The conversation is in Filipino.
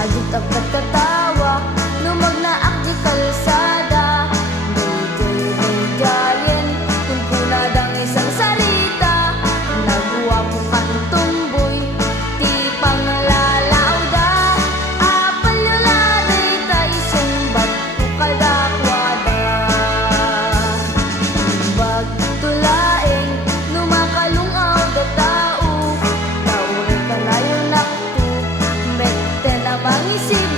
Adit agkat katawa, lumag na akdi kalsada. Dayalin, kung kunad ang isang salita. Nagwapo kang tumboy, ti panglalauda. Apaluladay tayo sumbat ko kadakwada. Bagtulaeng, lumakalungaw da tao. Tawag ka layo nakto, mette na mangisip.